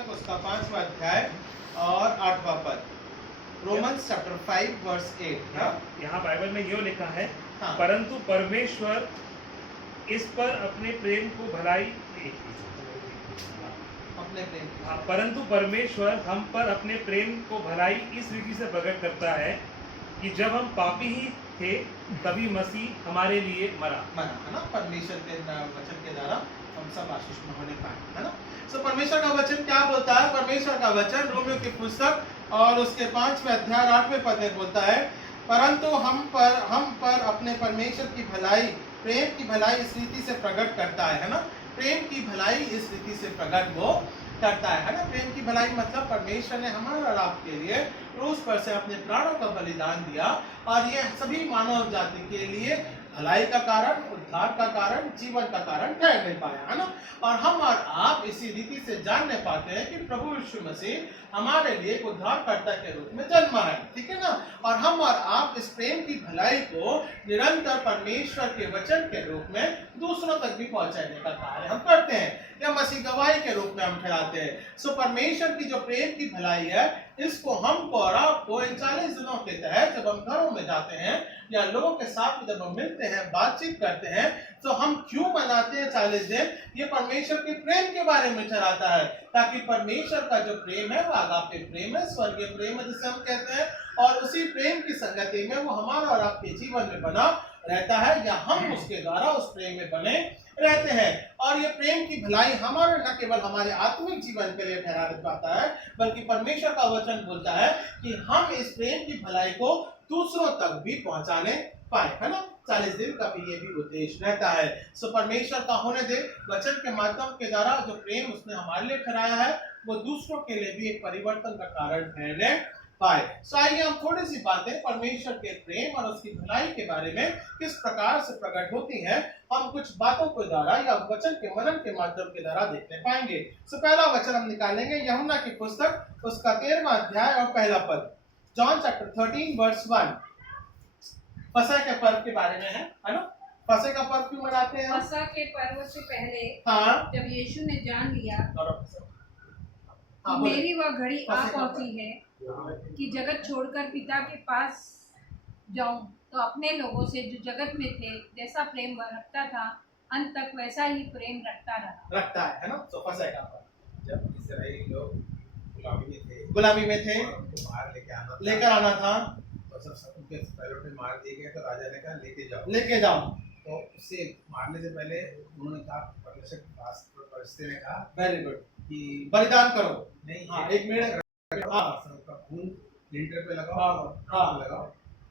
पुस्तक उसका 5वां अध्याय और 8वां पद, रोमन्स चैप्टर 5 वर्स 8। यहाँ बाइबल में यो लिखा है, हाँ। परंतु परमेश्वर इस पर अपने प्रेम को भलाई अपने प्रेम की। परंतु परमेश्वर हम पर अपने प्रेम को भलाई इस रीति से प्रकट करता है कि जब हम पापी ही थे तभी मसीह हमारे लिए मरा है ना। परमेश्वर के वचन के द्वारा हम सब आशीष में होने पाए, है ना। सो परमेश्वर का वचन क्या बोलता है? परमेश्वर का वचन रोमियो की पुस्तक और उसके 5वें अध्याय 8वें पद में बोलता है, परंतु हम पर अपने परमेश्वर की भलाई, प्रेम की भलाई इस रीति से प्रकट करता है ना। प्रेम की भलाई इस रीति से प्रकट वो करता है ना। प्रेम की भलाई मतलब परमेश्वर ने हमारे और आपके लिए क्रूस पर से अपने प्राणों का बलिदान दिया और ये सभी मानव जाति के लिए भलाई का कारण, उद्धार का कारण, जीवन का कारण ठहरने पाया, है ना। और हम और आप इसी रीति से जानने पाते हैं कि प्रभु यीशु मसीह हमारे लिए एक उद्धारकर्ता के रूप में जन्मा है, ठीक है ना। और हम और आप इस प्रेम की भलाई को निरंतर परमेश्वर के वचन के रूप में दूसरों तक भी पहुंचाने का कार्य हम करते हैं या मसीह गवाही के रूप में हम ठहराते हैं। सो परमेश्वर की जो प्रेम की भलाई है, इसको हमको और आपको इन 40 दिनों के तहत जब हम घरों में जाते हैं या लोगों के साथ जब हम मिलते हैं, बातचीत करते हैं, तो हम क्यों मनाते हैं 40 दिन? ये परमेश्वर के प्रेम के बारे में ठहराता है, ताकि परमेश्वर का जो प्रेम है वो आगापे प्रेम है, स्वर्गीय प्रेम है जिसे हम कहते हैं, और उसी प्रेम की संगति में वो हमारा और आपके जीवन में बना रहता है या हम उसके द्वारा उस प्रेम में बने रहते हैं। और ये प्रेम की भलाई हमारे न केवल हमारे आत्मिक जीवन के लिए ठहरा पाता है, बल्कि परमेश्वर का वचन बोलता है कि हम इस प्रेम की भलाई को दूसरों तक भी पहुंचाने पाए, है ना। 40 दिन का भी ये भी उद्देश्य रहता है। सो परमेश्वर का होने दे वचन के माध्यम के द्वारा जो प्रेम उसने हमारे लिए ठहराया है वो दूसरों के लिए भी एक परिवर्तन का कारण ठहरने पाए। सो आइए हम थोड़ी सी बातें परमेश्वर के प्रेम और उसकी भलाई के बारे में किस प्रकार से प्रकट होती हैं, हम कुछ बातों के द्वारा या वचन के मनन के माध्यम के द्वारा देखने पाएंगे। सो पहला वचन हम निकालेंगे यूहन्ना की पुस्तक उसका 13वां अध्याय और पहला पद, जॉन चैप्टर 13 वर्स 1। फसह के पर्व के बारे में है ना। फसह का पर्व क्यों मनाते हैं? फसह के पर्व से पहले हाँ, जब यीशु ने जान लिया हाँ, कि मेरी वह घड़ी आ फसह का पहुंची है कि जगत छोड़कर पिता के पास जाऊं, तो अपने लोगों से जो जगत में थे जैसा प्रेम वह रखता था, अंत तक वैसा ही प्रेम रखता है ना। तो फसह का पर्व जब इस्राएली लोग गुलामी में थे, बाहर लेकर आना था, तो सब उनके पैरों पे मार दिए गए, तो राजा ने कहा लेके जाओ। तो उससे मारने से पहले उन्होंने कहा, परिस्थिति ने कहा वेरी गुड कि बलिदान करो। नहीं, हाँ, एक मिनट, हाँ, उसका खून लिंटर पे लगाओ, हाँ, लगाओ,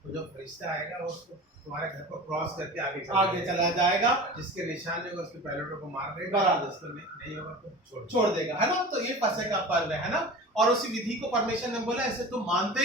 तो जब फरिश्ता आएगा वो उसको तुम्हारे घर को क्रॉस करके आगे चला जाएगा, जिसके निशान जो उसके पैरों को मार देगा, बराबर, जिसको नहीं होगा तो छोड़ देगा, है ना। तो ये फसह का पर्व है ना। और उसी विधि को परमेश्वर ने बोला इसे तुम मानते,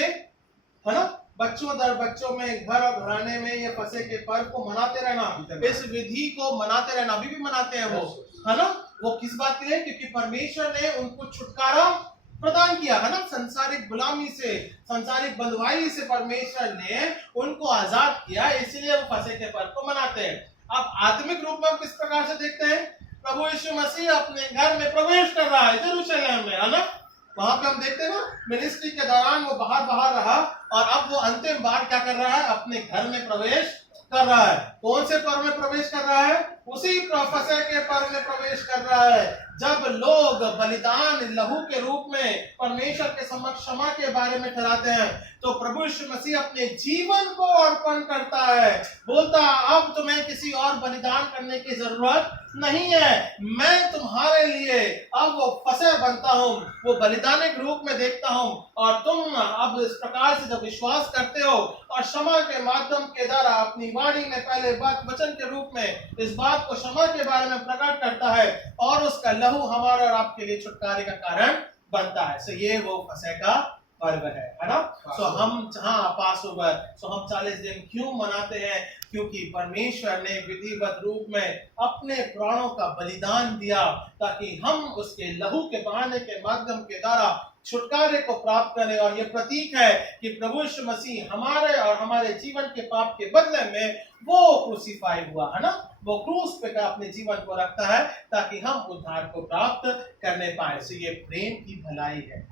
है ना। बच्चों दर बच्चों में, घर और घराने में ये फसह के पर्व को मनाते रहना, इस विधि को मनाते रहना। अभी भी मनाते हैं वो, है ना। वो किस बात के लिए? क्योंकि परमेश्वर ने उनको छुटकारा प्रदान किया, है ना। संसारिक गुलामी से, संसारिक बंधुआई से परमेश्वर ने उनको आजाद किया, इसलिए वो फसह के पर्व को मनाते हैं। अब आत्मिक रूप में हम किस प्रकार से देखते हैं? प्रभु यीशु मसीह अपने घर में प्रवेश कर रहा है यरूशलेम में, है ना। वहां पे हम देखते हैं ना, मिनिस्ट्री के दौरान वो बाहर रहा और अब वो अंतिम बार क्या कर रहा है? अपने घर में प्रवेश कर रहा है। कौन से पर्व में प्रवेश कर रहा है? उसी फसह के पर्व में प्रवेश कर रहा है, जब लोग बलिदान लहू के रूप में परमेश्वर के समक्ष क्षमा के बारे में ठहराते हैं, तो प्रभु यीशु मसीह अपने जीवन को अर्पण करता है, बोलता अब तुम्हें किसी और बलिदान करने की जरूरत नहीं है, मैं तुम्हारे लिए अब वो फसह बनता हूँ, वो बलिदानिक रूप में देखता हूँ, और तुम अब इस प्रकार से जब विश्वास करते हो और क्षमा के माध्यम के द्वारा अपनी वाणी में पहले बात वचन के रूप में इस बात को क्षमा के बारे में प्रकट करता है और उसका लहू हमारा और आपके लिए छुटकारे का कारण बनता है। सो ये वो फसह का पर्व है ना। सो हम पास ओवर, सो हम 40 दिन क्यों मनाते हैं? क्योंकि परमेश्वर ने विधिवत रूप में अपने प्राणों का बलिदान दिया ताकि हम उसके लहू के बहाने के माध्यम के द्वारा छुटकारे को प्राप्त करें। और ये प्रतीक है कि प्रभु यीशु मसीह हमारे और हमारे जीवन के पाप के बदले में वो क्रूसीफाई हुआ है ना, वो क्रूस पे अपने जीवन को रखता है ताकि हम उद्धार को प्राप्त करने पाए। सो ये प्रेम की भलाई है।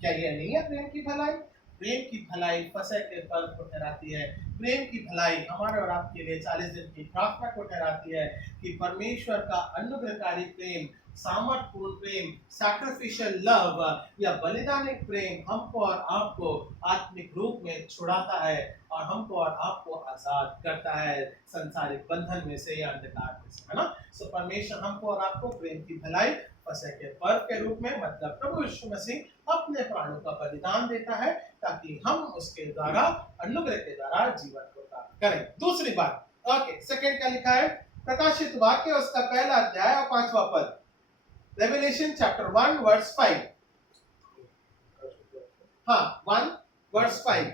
क्या ये नहीं है प्रेम की भलाई? प्रेम की भलाई फसह के पर्व को ठहराती है। प्रेम की भलाई हमारे और आपके लिए 40 दिन की प्रार्थना को ठहराती है कि परमेश्वर का अनुग्रहकारी प्रेम, सामर्थपूर्ण प्रेम, सैक्रिफिशियल लव या बलिदानिक प्रेम हमको और आपको आत्मिक रूप में छुड़ाता है और हमको और आपको आजाद करता है संसारिक बंधन में से या अंधकार में से, है ना। सो परमेश्वर हमको और आपको प्रेम की भलाई फसह के पर्व के रूप में, मतलब प्रभु यीशु मसीह अपने प्राणों का बलिदान देता है ताकि हम उसके द्वारा, अनुग्रह के द्वारा जीवन को प्राप्त करें। दूसरी बात, ओके, सेकंड क्या लिखा है? प्रकाशित वाक्य उसका पहला अध्याय और 5वां पद, रेवलेशन चैप्टर 1 वर्स 5। हाँ, 1 वर्स 5,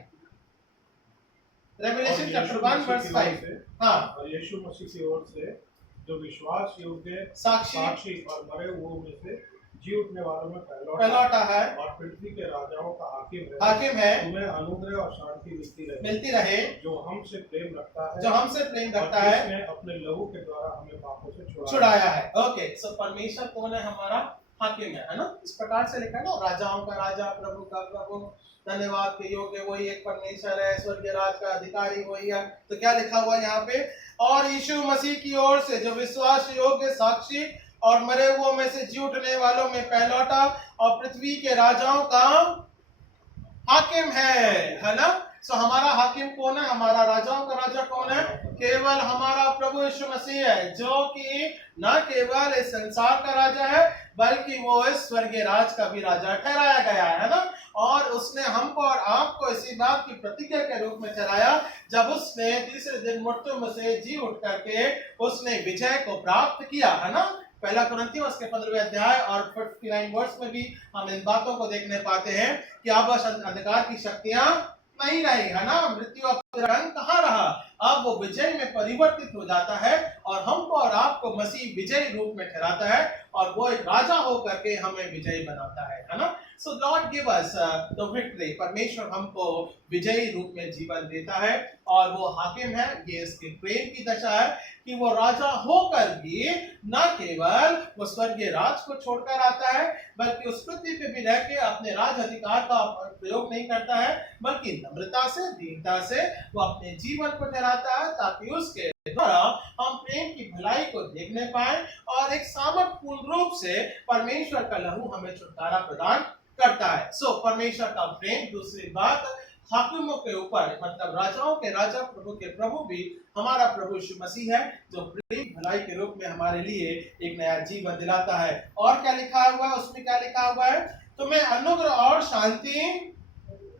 रेवलेशन चैप्टर 1 वर्स 5। हाँ, और यीशु मसीह की ओर से जो विश्वास योग्य साक्षी और मरे हुओं में से जी उठने वालों में पहलौठा है और पृथ्वी के राजाओं का हाकिम है, तुम्हें अनुग्रह और शांति मिलती रहे जो हमसे प्रेम रखता है, जो हमसे प्रेम रखता है, जिसने अपने लहू के द्वारा हमें पापों से छुड़ाया है। ओके, सो परमेश्वर कौन है? हमारा हाकिम है ना। इस प्रकार से लिखा है ना, राजाओं का राजा, प्रभु का प्रभु, धन्यवाद के योग्य वही एक परमेश्वर है, स्वर्गीय राज का अधिकारी वही है। तो क्या लिखा हुआ है यहाँ पे? और यीशु मसीह की ओर से जो विश्वास योग्य साक्षी और मरे हुओं में से जी उठने वालों में पहलौठा और पृथ्वी के राजाओं का हाकिम है ना। सो हमारा हाकिम कौन है? हमारा राजाओं का राजा कौन है? केवल हमारा प्रभु यीशु मसीह है, जो कि न केवल इस संसार का राजा है बल्कि वो इस स्वर्गीय राज का भी राजा ठहराया गया है ना। और उसने हमको और आपको इसी बात की प्रतिज्ञा के रूप में ठहराया जब उसने तीसरे दिन मृत्यु में से जी उठ करके उसने विजय को प्राप्त किया, है ना। पहला कुरिन्थियों उसके 15वें अध्याय और 59 वर्ष में भी हम इन बातों को देखने पाते हैं कि अब अंधकार की शक्तियां नहीं रही, है ना। मृत्यु रंग कहाँ रहा? अब वो विजय में परिवर्तित हो जाता है और हमको और आपको मसीह विजयी रूप में ठहराता है और वो एक राजा होकर के हमें विजयी बनाता है ना। So God give us the victory. परमेश्वर हमको विजयी रूप में जीवन देता है और वो हाकिम है। ये इसके प्रेम की दशा है कि वो राजा होकर भी न केवल वो स्वर्गीय राज को छोड़कर आता है बल्कि उस पृथ्वी पे भी रह के अपने राज अधिकार का प्रयोग नहीं करता है बल्कि नम्रता से, दीनता से वो अपने जीवन को ठहराता है ताकि उसके द्वारा हम प्रेम की भलाई को देखने पाए और एक सामर्थपूर्ण रूप से परमेश्वर का लहू हमें छुटकारा प्रदान करता है। सो परमेश्वर का प्रेम। दूसरी बात, हाकिमों के ऊपर, मतलब राजाओं के राजा, प्रभु के प्रभु भी हमारा प्रभु यीशु मसीह है जो प्रेम भलाई के रूप में हमारे लिए एक नया जीवन दिलाता है। और क्या लिखा हुआ है उसमें? क्या लिखा हुआ है? तुम्हें अनुग्रह और शांति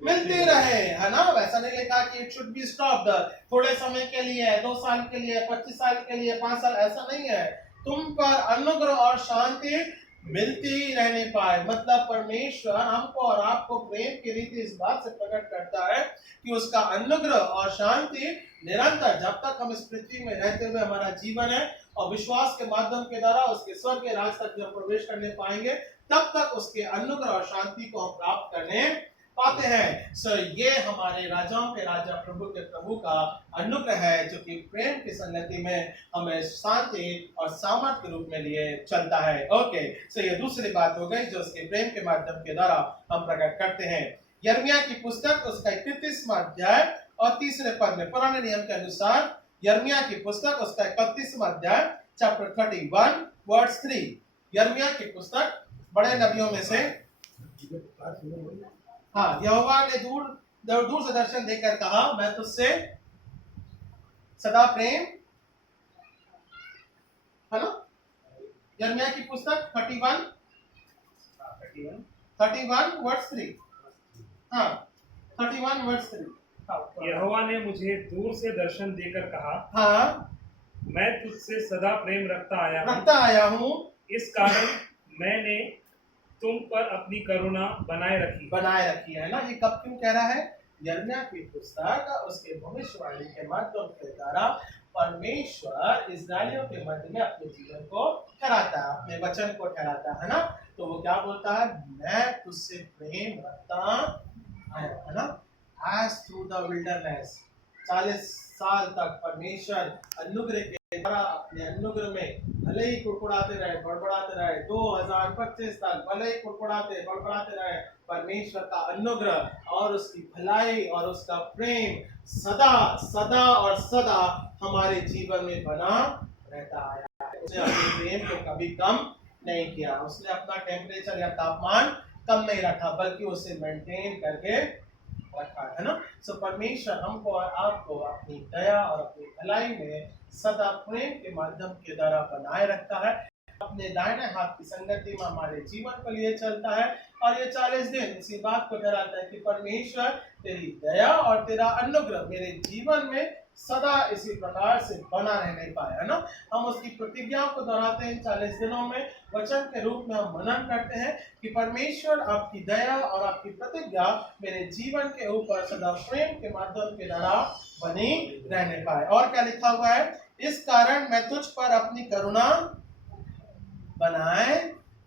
मिलती रहे, है ना। वैसा नहीं लिखा कि इट शुड बी स्टॉप्ड, थोड़े समय के लिए, 2 साल के लिए, 25 साल के लिए, 5 साल, ऐसा नहीं है। तुम पर अनुग्रह और शांति मिलती रहने पाए, मतलब परमेश्वर हमको और आपको प्रेम की रीति इस बात से प्रकट करता है कि उसका अनुग्रह और शांति निरंतर, जब तक हम इस पृथ्वी में रहते हुए हमारा जीवन है और विश्वास के माध्यम के द्वारा उसके स्वर्ग के राज तक जब प्रवेश करने पाएंगे तब तक उसके अनुग्रह और शांति को हम प्राप्त करने पाते हैं। सो ये हमारे राजाओं के राजा, प्रभु के प्रभु का अनुग्रह है जो कि प्रेम की संगति में हमें शांति और सामर्थ्य के रूप में लिए चलता है। ओके, सो ये दूसरी बात हो गई जो उसके प्रेम के माध्यम के द्वारा हम प्रकट करते हैं। यिर्मयाह की पुस्तक उसका 31वां अध्याय और 3 पद में, पुराने नियम के अनुसार यिर्मयाह की पुस्तक उसका 31वां अध्याय चैप्टर 31 वर्स 3। यिर्मयाह की पुस्तक बड़े नबियों में से, हाँ, यहोवा ने दूर से दर्शन देकर कहा, मैं तुझसे सदा प्रेम, है ना। यिर्मयाह की पुस्तक 31 वर्स 3, हाँ 31 वर्स 3। यहोवा ने मुझे दूर से दर्शन देकर कहा, हाँ, मैं तुझसे सदा प्रेम रखता आया हूँ, इस कारण मैंने तुम पर अपनी करुणा बनाए रखी है ना। ये कब क्यों कह रहा है? यिर्मयाह की पुस्तक उसके भविष्यवाणी के माध्यम के द्वारा परमेश्वर इस्राएलियों के मध्य में अपने जीवन को ठहराता है, अपने वचन को ठहराता है ना। तो वो क्या बोलता है, मैं तुझसे प्रेम रखता आया, है ना। एज थ्रू द विल्डरनेस, 40 साल तक परमेश्वर अनुग्रह के द्वारा अपने अनुग्रह में भले ही कुड़कुड़ाते रहे, बड़बड़ाते रहे, 2025 तक भले ही कुड़कुड़ाते बड़बड़ाते रहे, परमेश्वर का अनुग्रह और उसकी भलाई और उसका प्रेम सदा सदा और सदा हमारे जीवन में बना रहता आया है। उसने अपने प्रेम को कभी कम नहीं किया, उसने अपना टेम्परेचर या तापमान कम नहीं रखा, बल्कि उसे मेंटेन करके रखा है ना। सो परमेश्वर हमको और आपको अपनी दया और अपनी भलाई में सदा प्रेम के माध्यम के द्वारा बनाए रखता है, अपने दाहिने हाथ की संगति में हमारे जीवन को लिए चलता है। और ये 40 दिन इसी बात को ठहराता है कि परमेश्वर तेरी दया और तेरा अनुग्रह मेरे जीवन में सदा इसी प्रकार से बना रहने पाए, है ना। हम उसकी प्रतिज्ञा को दोहराते हैं 40 दिनों में, वचन के रूप में हम मनन करते हैं कि परमेश्वर आपकी दया और आपकी प्रतिज्ञा मेरे जीवन के ऊपर सदा प्रेम के माध्यम के द्वारा बनी रहने पाए। और क्या लिखा हुआ है, इस कारण मैं तुझ पर अपनी करुणा बनाए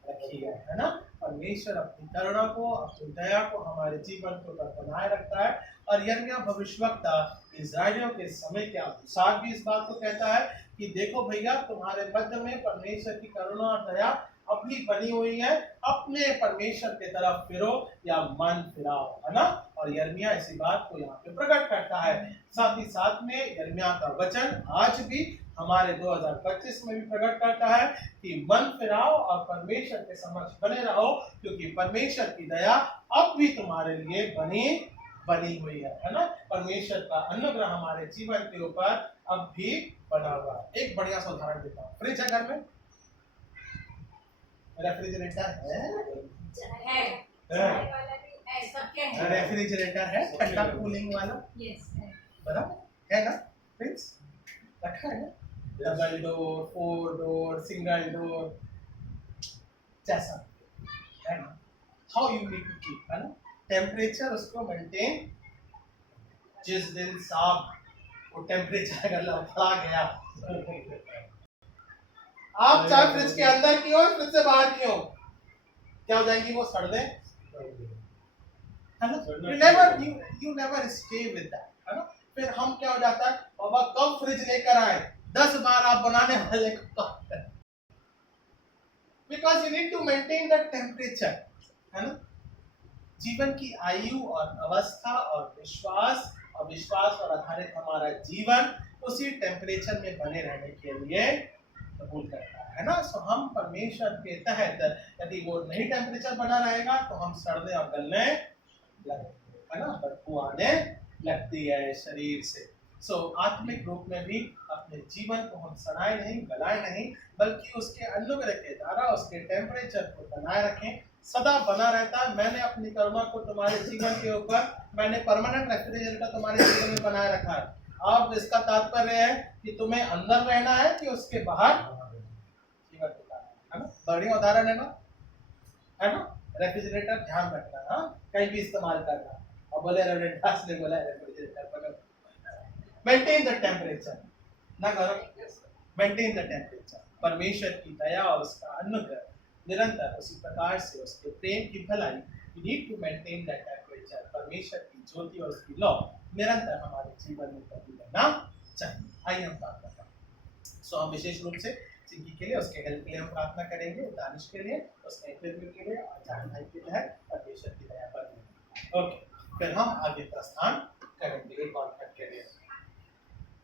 रखी है ना। परमेश्वर अपनी करुणा को, अपनी दया को हमारे जीवन के ऊपर बनाए रखता है। और यिर्मयाह भविष्यवक्ता इस्राएलियों के समय के अनुसार भी इस बात को कहता है कि देखो भैया, तुम्हारे मध्य में परमेश्वर की करुणा और दया अब भी बनी हुई है, अपने परमेश्वर की तरफ फिरो या मन फिराओ, है ना। और यिर्मयाह इसी बात को यहाँ पे प्रकट करता है। साथ ही साथ में यिर्मयाह का वचन आज भी हमारे 2025 में भी प्रकट करता है कि मन फिराओ और परमेश्वर के समक्ष बने रहो, क्योंकि परमेश्वर की दया अब भी तुम्हारे लिए बनी हुई है ना। परमेश्वर का अनुग्रह हमारे जीवन के ऊपर अब भी बना हुआ है। एक बढ़िया सा उदाहरण देता हूँ। फ्रिज है घर में, रेफ्रिजरेटर है, रेफ्रिजरेटर है, ठंडा कूलिंग वाला बराबर है ना। फ्रिज रखा है ना, double door, 4 door, single door, जैसा है ना। How you need to keep, है ना, टेम्परेचर उसको मेंटेन। जिस दिन साहब वो टेम्परेचर अगर लड़खड़ा गया, आप चाहे फ्रिज के अंदर की हो, फ्रिज से बाहर की हो, क्या हो जाएगी वो, सड़ दे, है ना। You never stay with that, है ना। फिर हम क्या हो जाता है, बाबा कब फ्रिज लेकर आए, 10 बार आप बनाने वाले को, because you need to maintain the temperature, है ना। जीवन की आयु और अवस्था और विश्वास पर आधारित हमारा जीवन उसी टेम्परेचर में बने रहने के लिए कबूल करता है ना। सो हम परमेश्वर के तहत यदि वो नहीं टेम्परेचर बना रहेगा तो हम सड़ने और गलने लगते, है ना, बदबू आने लगती है शरीर से। सो आत्मिक रूप में भी अपने जीवन को हम सड़ाए नहीं, गलाए नहीं, बल्कि उसके अनुग्रह के द्वारा उसके टेम्परेचर को बनाए रखें, सदा बना रहता है। मैंने अपनी करुणा को तुम्हारे जीवन के ऊपर, मैंने परमानेंट रेफ्रिजरेटर तुम्हारे जीवन में बनाए रखा है। अब इसका तात्पर्य है कि तुम्हें अंदर रहना है कि उसके बाहर जीवन बिताना है ना। बढ़िया उदाहरण है ना। रेफ्रिजरेटर ध्यान रखना, हाँ, कहीं भी इस्तेमाल करना। और बोले रविदास ने बोला रेफ्रिजरेटर मेंटेन द टेम्परेचर, ना करो, मेंटेन द टेम्परेचर। परमेश्वर की दया और उसका अनुग्रह निरंतर उसी प्रकार से उसके प्रेम की भलाई, you need to maintain that temperature. परमेश्वर की ज्योति और उसकी लौ निरंतर हमारे जीवन में कभी रहना चाहिए। आइए हम प्रार्थना करें। सो हम विशेष रूप से चिंकी के लिए, उसके हेल्प के लिए हम प्रार्थना करेंगे, दानिश के लिए, उसके इंटरव्यू के लिए, और जान भाई के लिए परमेश्वर की दया पर। ओके, फिर हम आगे प्रस्थान करेंगे एक और घट के लिए।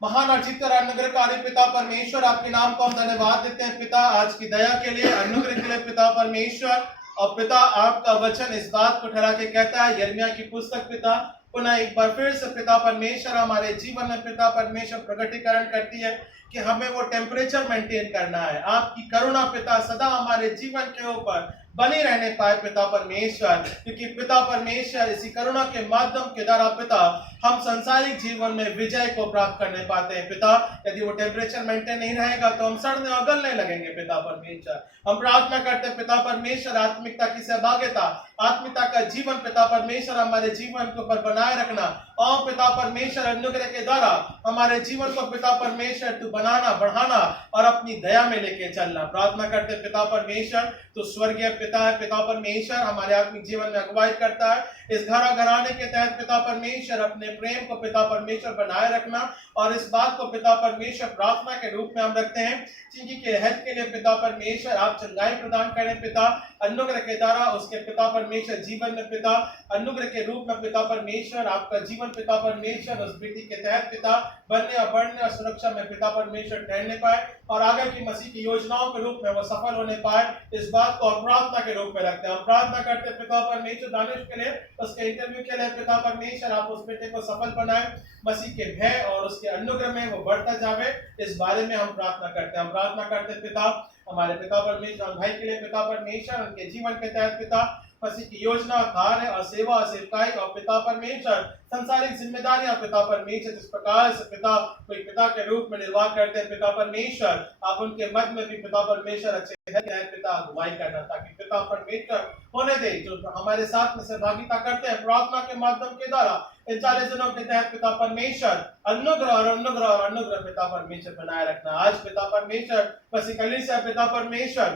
महान और जीत कर अनुग्रहकारी पिता परमेश्वर, आपके नाम को हम धन्यवाद देते हैं पिता, आज की दया के लिए, अनुग्रह के लिए पिता परमेश्वर। और पिता आपका वचन इस बात को ठहरा के कहता है, यिर्मयाह की पुस्तक पिता पुनः एक बार फिर से पिता परमेश्वर हमारे जीवन में पिता परमेश्वर प्रकटीकरण करती है कि हमें वो टेम्परेचर मेंटेन करना है। आपकी करुणा पिता सदा हमारे जीवन के ऊपर बनी रहने पाए पिता परमेश्वर, क्योंकि पिता परमेश्वर इसी करुणा के माध्यम के द्वारा पिता हम संसारिक जीवन में विजय को प्राप्त करने पाते हैं पिता। यदि वो टेम्परेचर मेंटेन नहीं रहेगा तो हम सड़ने और गलने लगेंगे पिता परमेश्वर। हम प्रार्थना करते हैं पिता परमेश्वर, आत्मिकता की सहभागिता, आत्मिकता का जीवन पिता परमेश्वर हमारे जीवन के ऊपर बनाए रखना, और पिता परमेश्वर अनुग्रह के द्वारा हमारे जीवन को पिता परमेश्वर तू बनाना, बढ़ाना और अपनी दया में लेके चलना। प्रार्थना करते पिता परमेश्वर, तो स्वर्गीय पिता है, पिता परमेश्वर हमारे आत्मिक जीवन में अगुवाई करता है। इस घराने के तहत पिता परमेश्वर अपने प्रेम को पिता परमेश्वर बनाए रखना, और इस बात को पिता परमेश्वर प्रार्थना के रूप में हम रखते हैं। चिंकी के हेल्थ के लिए पिता परमेश्वर आप चंगाई प्रदान करें पिता, अनुग्रह के द्वारा उसके पिता परमेश्वर जीवन में पिता अनुग्रह के रूप में पिता परमेश्वर आपका जीवन पिता परमेश्वर उस बेटी के तहत पिता बनने और बढ़ने और सुरक्षा में पिता परमेश्वर ठहरने पाए, और आगे की मसीह की योजनाओं के रूप में वो सफल होने पाए। इस बात को हम प्रार्थना के रूप में रखते हैं। हम प्रार्थना करते हैं पिता परमेश्वर दानिश के लिए, उसके इंटरव्यू के लिए पिता परमेश्वर आप उस बेटे को सफल बनाए, मसीह के भय और उसके अनुग्रह में वो बढ़ता जावे, इस बारे में हम प्रार्थना करते हैं। हम प्रार्थना करते हैं पिता हमारे पिता परमेश्वर भाई के लिए पिता परमेश्वर उनके जीवन के तहत पिता मसीह की योजना कार्य और सेवा और सेवकाई और पिता परमेश्वर संसारिक जिम्मेदारियां पिता परमेश्वर जिस प्रकार से पिता कोई पिता के रूप में निर्वाह करते हैं पिता परमेश्वर आप उनके मध्य में भी पिता परमेश्वर अच्छे है पिता अगुवाई करना, ताकि पिता परमेश्वर होने दे जो हमारे साथ में सहभागिता करते हैं प्रार्थना के माध्यम के द्वारा इन 40 दिनों के तहत पिता परमेश्वर अनुग्रह पिता परमेश्वर बनाए रखना। आज पिता परमेश्वर मसीह कलीसिया पिता परमेश्वर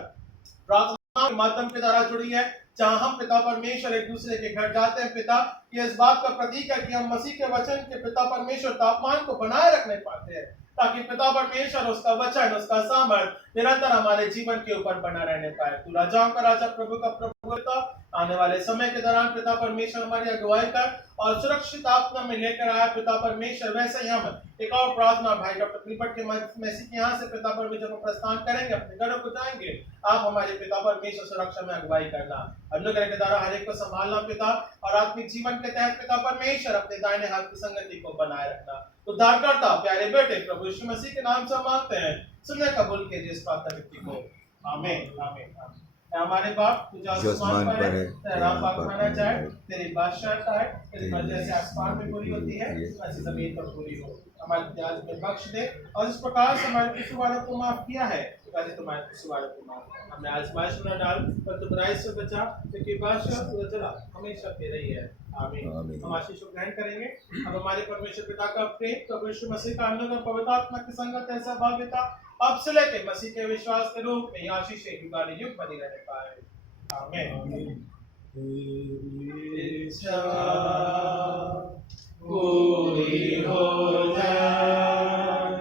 प्रार्थना के माध्यम के द्वारा जुड़ी है, जहां हम पिता परमेश्वर एक दूसरे के घर जाते हैं पिता, ये इस बात का प्रतीक है कि हम मसीह के वचन के पिता परमेश्वर तापमान को बनाए रखने पाते हैं, ताकि पिता परमेश्वर उसका वचन उसका सामर्थ निरंतर हमारे जीवन के ऊपर बना रहने पाए। तू राजाओं का राजा प्रभु का प्रभु होता, आने वाले समय के दौरान पिता परमेश्वर हमारी अगुवाई कर और सुरक्षित आत्मा में लेकर आया पिता परमेश्वर। वैसे ही हम एक और प्रार्थना भाई डॉक्टर क्लिपट के मसीह के यहाँ से पिता परमेश्वर को प्रस्थान करेंगे, अपने घरों को जाएंगे, आप हमारे पिता परमेश्वर सुरक्षा में अगुवाई करना, अनुग्रह के द्वारा हर एक को संभालना पिता, और आत्मिक जीवन के तहत पिता परमेश्वर अपने दाहिने हाथ की संगति को बनाए रखना। उद्धारकर्ता प्यारे बेटे प्रभु यीशु मसीह के नाम से मांगते हैं, सुनने कबूल कीजिए इस प्रार्थना व्यक्ति को। आमीन आमीन आमीन। हमारे बाप तुझे आसमान पर है, तेरा नाम पाक माना जाए, तेरी बादशाहत आए, तेरी मर्जी जैसे आसमान में पूरी होती है वैसे जमीन पर पूरी हो। हमारे आज में बख्श दे, और इस प्रकार से हमारे कसूरों को माफ किया है वैसे तुम्हारे कसूरों को माफ। हमें आजमाइश में न डाल पर तू बुराई से बचा, क्योंकि बादशाह तू चला हमेशा तेरा ही है। आमीन। हम आशीष को ग्रहण करेंगे। अब हमारे परमेश्वर पिता का प्रेम, प्रभु यीशु मसीह का अनुग्रह, पवित्र आत्मा की संगत ऐसा भाग्यता अब से लेके मसीह के विश्वास के रूप में आशीष युग बनी रहने पाए। आमीन। इच्छा पूरी हो जाए,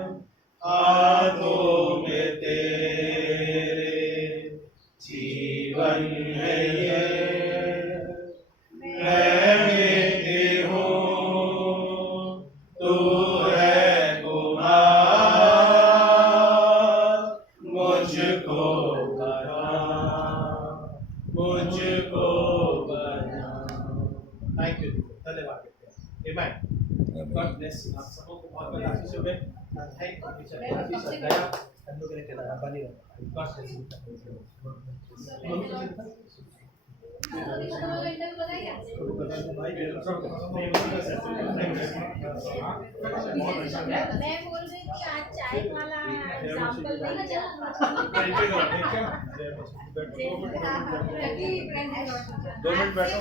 हाथों में तेरे जीवन है ये, मैं बेटी हूँ तू है कुमार, मुझको बना। थैंक यू, धन्यवाद। Amen. God bless you. आप सबों को बहुत बहुत आशीष हो। थैंक यू दया अनुग्रह के द्वारा बनी रहे। God bless you. मैं बोल रही थी आज चाय वाला एग्जांपल नहीं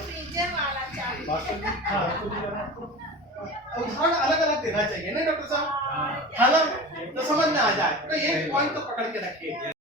फ्रीजर वाला चाय अलग अलग देना चाहिए ना डॉक्टर साहब, हालांकि तो समझ में आ जाए, तो ये पॉइंट तो पकड़ के रखिए।